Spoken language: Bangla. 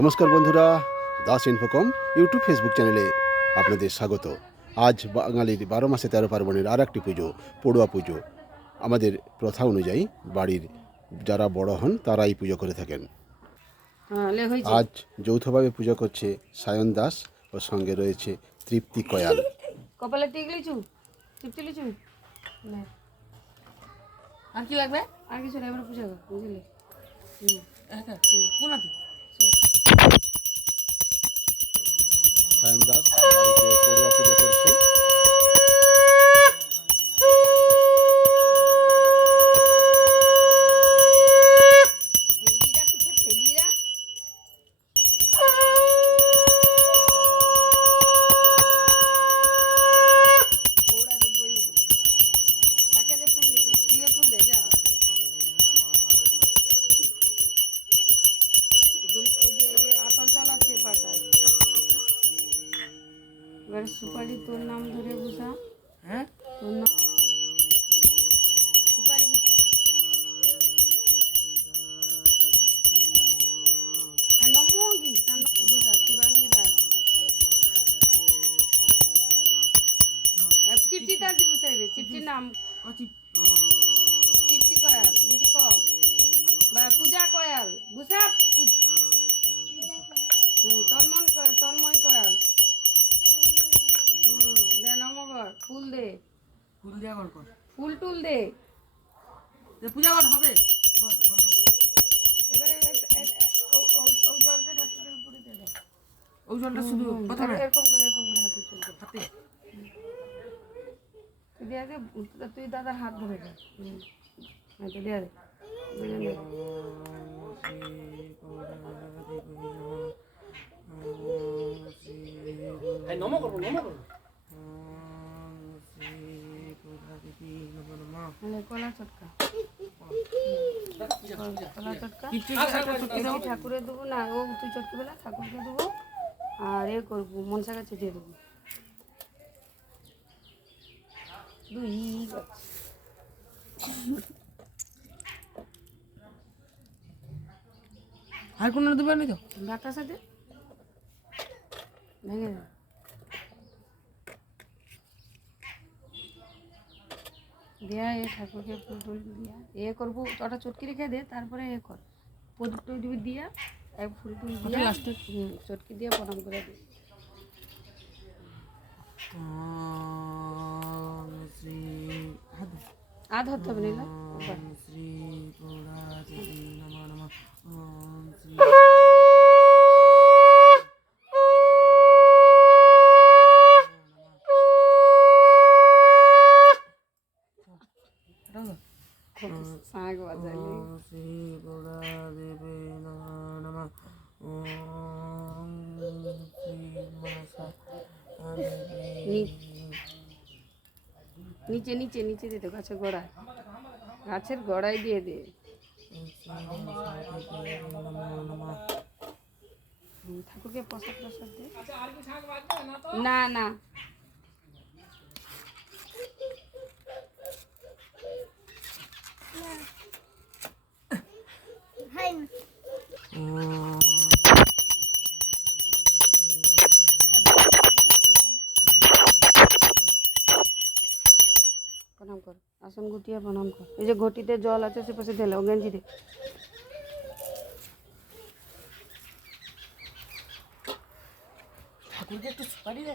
নমস্কার বন্ধুরা, দাস ইনফোকম ইউটিউব ফেসবুক চ্যানেলে আপনাদের স্বাগত। আজ বাঙালির 12 মাসে 13 পার্বণের আর একটি পুজো, পড়ুয়া পুজো। আমাদের প্রথা অনুযায়ী বাড়ির যারা বড় হন তারা এই পুজো করে থাকেন। আজ যৌথভাবে পুজো করছে সায়ন দাস ও সঙ্গে রয়েছে তৃপ্তি কয়াল। কপালে টিক লিচু, টিপটি লিচু না, আর কি লাগবে? আর কিছু না, এবার পূজা কর, বুঝলি? সায়ন দাস বাড়িতে পড়ুয়া পুজো করছে। সুপারি তোর নাম ধরে বুঝা, হ্যাঁ তোর নাম সুপারি বুঝা, হ্যাঁ নমো কি বুঝা শিবাঙ্গী দাস চিপটি তার দিব চাইবে চিপটির নাম চিপটি কয়াল বুঝ ক বা পূজা কয়াল বুঝা তন্ময় কয়াল দে নমগর ফুল দে, ফুল দিয়া কর, ফুল টুল দে, পূজা কর হবে। এবারে ওই জলটা ঠাকুরের উপরে দে দাও, ওই জলটা শুধু প্রথমে এরকম করে হাতে চলবে হাতে তুই দিয়ে দে, তুই দাদার হাত ধরে দে, হ্যাঁ তো দিয়ে দে নমো করবো নমো করবো কলা চটকা ঠাকুরের দেবো না, ও তুই চটকে বেলা ঠাকুরকে দেবো আর এ করবো মনসা গাছে দিয়ে দেবো আর কোনো দেবে না তো ডাক্তার সাথে ভেঙে দেবে দিয়া এ ঠাকুরকে ফুল টুল দিয়া এ করবো, ওটা চটকি রেখে দে, তারপরে এ কর প্রদীপ টদীপ দিয়া এক ফুল টুল দিয়া লাস্টে চটকি দিয়ে প্রণাম করে দে। আর ধরতে হবে না শাঁখ বাজালি নিচে নিচে নিচে দিতে গাছের গোড়ায়, গাছের গোড়ায় দিয়ে দে। ঠাকুরকে প্রসাদ প্রসাদ দে, না না প্রণাম কর, আসন গুটিয়ে প্রণাম কর, এই যে ঘটিতে জল আছে সে পাশে ঢেলে ও গেঞ্জি দে। ঠাকুরকে একটু সুপারি দে,